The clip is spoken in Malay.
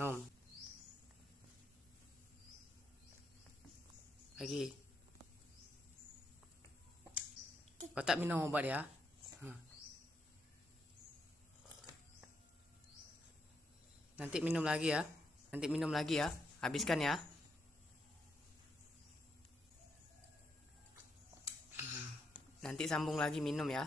Minum. Lagi. Kau tak minum obat ya? Nanti minum lagi ya. Nanti minum lagi ya. Habiskan ya. Nanti sambung lagi minum ya.